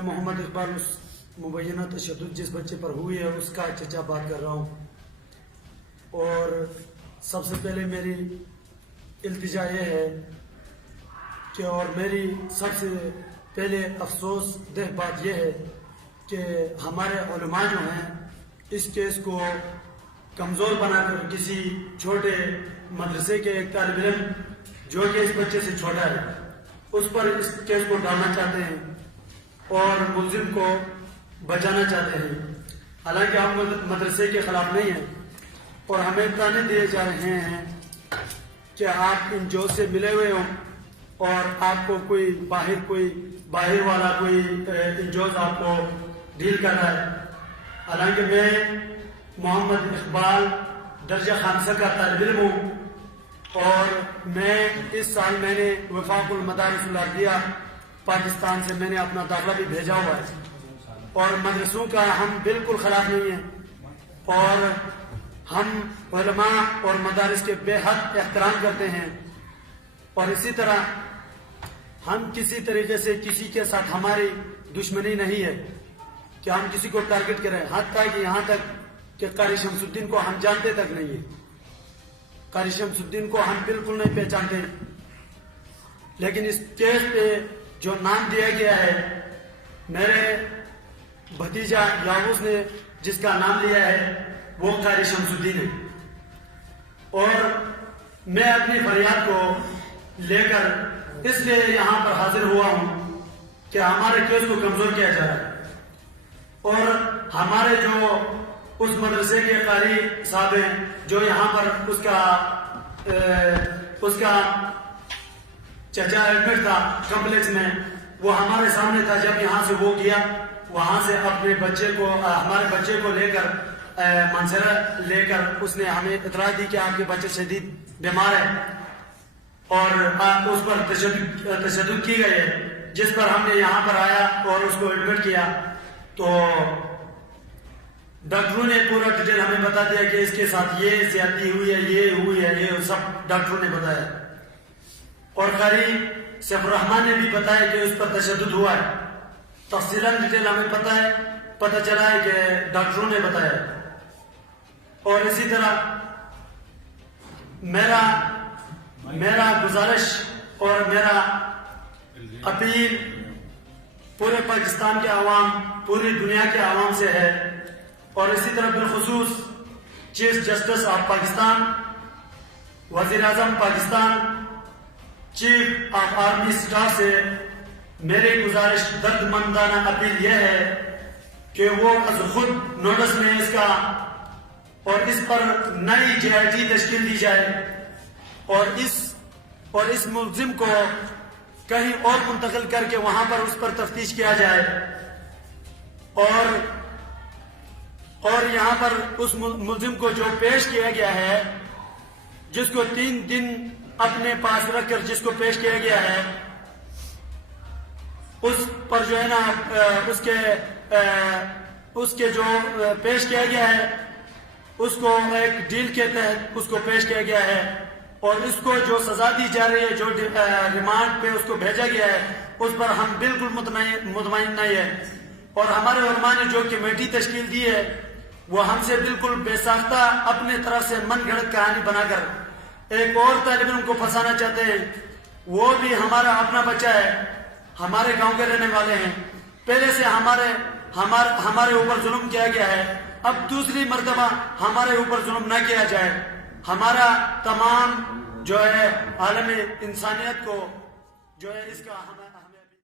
میں محمد اقبال اس مبینہ تشدد جس بچے پر ہوئی ہے اس کا چچا بات کر رہا ہوں. اور سب سے پہلے میری التجا یہ ہے کہ اور میری سب سے پہلے افسوس دہ بات یہ ہے کہ ہمارے علماء جو ہیں اس کیس کو کمزور بنا کر کسی چھوٹے مدرسے کے ایک طالب علم جو کہ اس بچے سے چھوٹا ہے اس پر اس کیس کو ڈالنا چاہتے ہیں اور ملزم کو بچانا چاہتے ہیں. حالانکہ ہم مدرسے کے خلاف نہیں ہیں اور ہمیں تانے دیے جا رہے ہیں کہ آپ ان جو سے ملے ہوئے ہوں اور آپ کو کوئی باہر والا کوئی انجوز آپ کو ڈیل کر رہا ہے. حالانکہ میں محمد اقبال درجہ خامسہ کا طالب علم ہوں اور میں اس سال میں نے وفاق المدارس العربیہ پاکستان سے میں نے اپنا داخلہ بھی بھیجا ہوا ہے اور مدرسوں کا ہم بالکل خلاف نہیں ہیں اور ہم علماء اور مدارس کے بے حد احترام کرتے ہیں. اور اسی طرح ہم کسی طریقے سے کسی کے ساتھ ہماری دشمنی نہیں ہے کہ ہم کسی کو ٹارگٹ کریں. حتیٰ کہ یہاں تک کہ قاری شمس الدین کو ہم جانتے تک نہیں ہیں. قاری شمس الدین کو ہم بالکل نہیں پہچانتے. لیکن اس کیس پہ جو نام دیا گیا ہے میرے بھتیجا یاوس نے جس کا نام لیا ہے وہ قاری شمس الدین ہے. اور میں اپنی فریاد کو لے کر اس لیے یہاں پر حاضر ہوا ہوں کہ ہمارے کیس کو کمزور کیا جا رہا ہے اور ہمارے جو اس مدرسے کے قاری صاحب ہیں جو یہاں پر اس کا چچا ایڈمٹ تھا کمپلیکس میں وہ ہمارے سامنے تھا. جب یہاں سے وہ گیا وہاں سے اپنے بچے کو ہمارے بچے کو لے کر منصرہ لے کر اس نے ہمیں اطلاع دی کہ آپ کے بچے شدید بیمار ہے اور اس پر تشدد کی گئی ہے. جس پر ہم نے یہاں پر آیا اور اس کو ایڈمٹ کیا تو ڈاکٹروں نے پورا ڈیٹیل ہمیں بتا دیا کہ اس کے ساتھ یہ زیادتی ہوئی ہے یہ ہوئی ہے یہ سب ڈاکٹروں نے بتایا. اور قاری سیف الرحمان نے بھی بتایا کہ اس پر تشدد ہوا ہے. تفصیلاً ڈیٹیل ہمیں پتہ چلا ہے کہ ڈاکٹروں نے بتایا. اور اسی طرح میرا گزارش اور میرا اپیل پورے پاکستان کے عوام پوری دنیا کے عوام سے ہے اور اسی طرح بالخصوص چیف جسٹس آف پاکستان وزیر اعظم Pakistan chief of army staff سے میری گزارش درد مندانہ اپیل یہ ہے کہ وہ از خود نوٹس میں اس کا اور اس پر نئی JIT تشکیل دی جائے اور اس ملزم کو کہیں اور منتقل کر کے وہاں پر اس پر تفتیش کیا جائے اور یہاں پر اس ملزم کو جو پیش کیا گیا ہے جس کو 3 دن اپنے پاس رکھ کر جس کو پیش کیا گیا ہے اس پر جو ہے نا اس کے جو پیش کیا گیا ہے اس کو ایک ڈیل کے تحت اس کو پیش کیا گیا ہے اور اس کو جو سزا دی جا رہی ہے جو ریمانڈ پہ اس کو بھیجا گیا ہے اس پر ہم بالکل مطمئن نہیں ہے. اور ہمارے علماء نے جو کمیٹی تشکیل دی ہے وہ ہم سے بالکل بے ساختہ اپنے طرف سے من گھڑت کہانی بنا کر ایک اور طالب علم کو پھنسانا چاہتے ہیں. وہ بھی ہمارا اپنا بچہ ہے ہمارے گاؤں کے رہنے والے ہیں. پہلے سے ہمارے اوپر ظلم کیا گیا ہے اب دوسری مرتبہ ہمارے اوپر ظلم نہ کیا جائے. ہمارا تمام جو ہے عالم انسانیت کو جو ہے اس کا